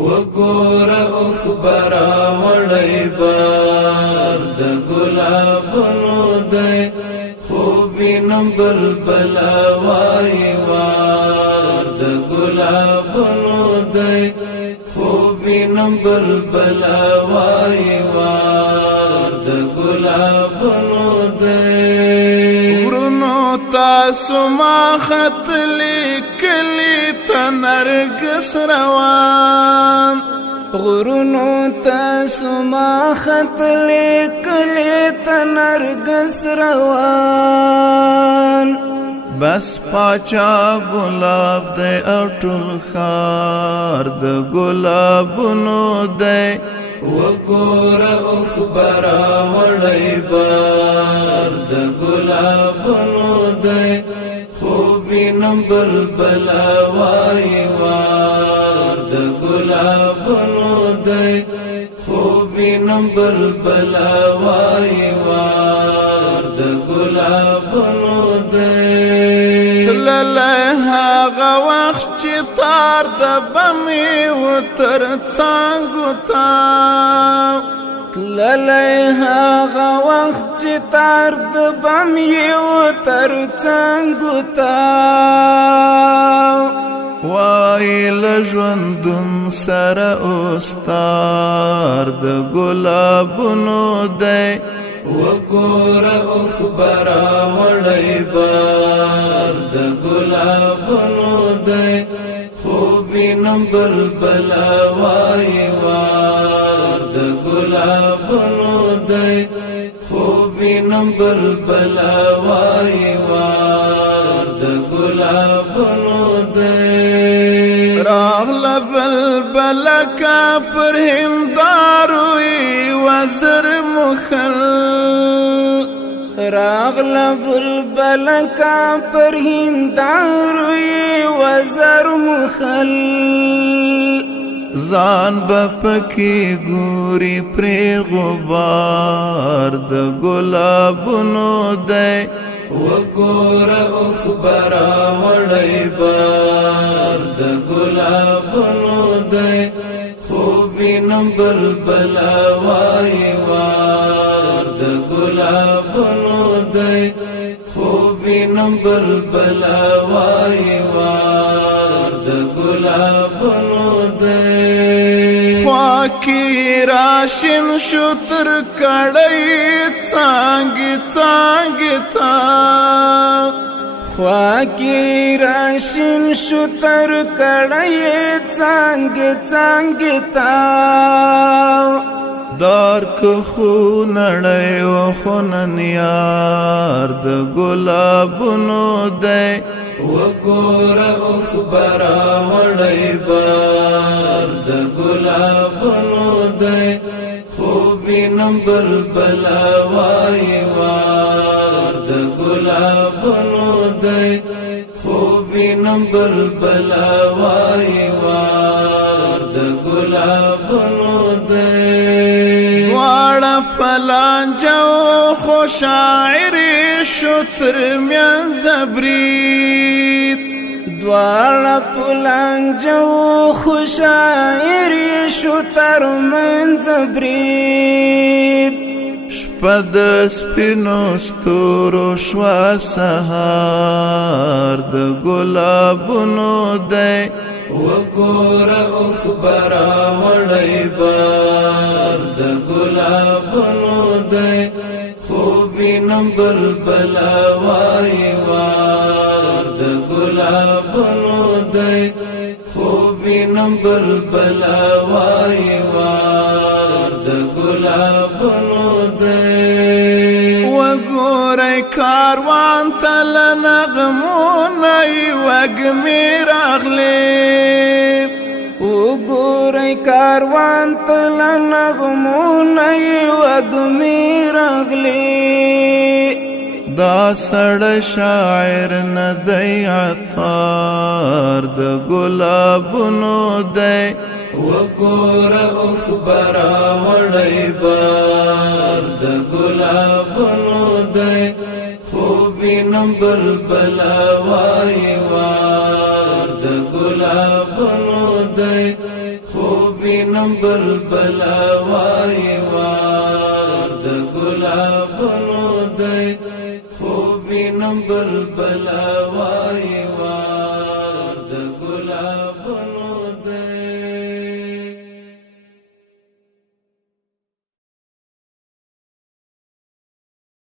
وګور اخبار وړي بار د ګلابونو دی خوبینم بلبل وای وار د ګلابونو دی خوبینم بلبل وای وار د ګلابونو دی ورونو تاسو ما خط لیکلی نرگس روان غرونو تاسو ما خط لیکلی نرگس روان بس پاچا گلاب دی او ټول خار د گلابونو دی وګور اخبار وړي بار د گلابونو دی خوبینم بلبل وای وار د ګلابونو دی خوبینم بلبل وای وار د ګلابونو دی تللی هغه وخت چې تار د بمې وتر څانګو ته تللی هغه وخت چې تار د بم یې تر څنګو ته وای له ژوندون سره اوس تار د ګلابونو دی وګور اخبار وړي بار د ګلابونو دی خوبینم بلبل وای وار د ګلابونو دی خوبینم بلبل وای وار د ګلابونو دی راغله بلبل کا پر هنداروی وزر مخل راغله بلبل کا پر هنداروی وزر مخل ځان بپکی ګوري پرې غبار د ګلابونو دی وګور اخبار وړي بار د ګلابونو دی خوبینم بلبل وای وار د ګلابونو دی خوبینم بلبل وای وار د ګلابونو خواکی راشن شتر کڑی څانګې څانګې تا خواکی راشن شتر کڑی څانګې څانګې تا دار که خو نړۍ و خونن یار د ګلابونو دی وګور اخبار وړي بار د ګلابونو دی خوبینم بلبل وای وار د ګلابونو دی خوبینم بلبل وای وار د ګلابونو دی واړه پلانجو خو شاعري شتر میان زبرید دواړه پلانجو خو شاعري شتر من زبرید شپه د سپینو ستورو شوه سهار د ګلابونو دی وګور اخبار وړي بار د ګلابونو دی خوبینم بلبل وای وار د ګلابونو دی خوبینم بلبل وای وار د ګلابونو دی وګورئ کاروان تل نغمونه وږمې راغلې وګورئ کاروان تل نغمونه وږمې راغلې دا سړی شاعر نه دی عطار د ګلابونو دی وګور اخبار وړي بار د ګلابونو دی خوبینم بلبل وای وار د ګلابونو دی خوبینم بلبلا وای وار د ګلابونو دی خوبینم بلبلا وای